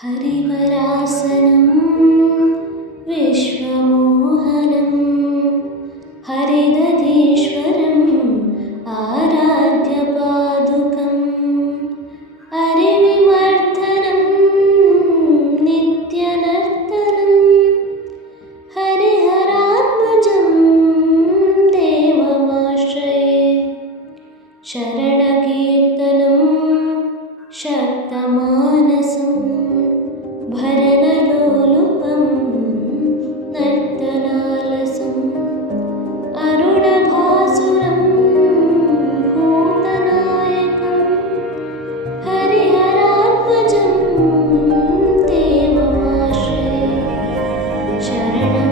Harivarasanam विश्वमोहनं हरिदधीश्वरम् आराध्यपादुकम् हरिविमर्तनं नित्यनर्तनं हरिहरात्मजं देवमाश्रये शरणकीर्तनं शक्तमा Amen.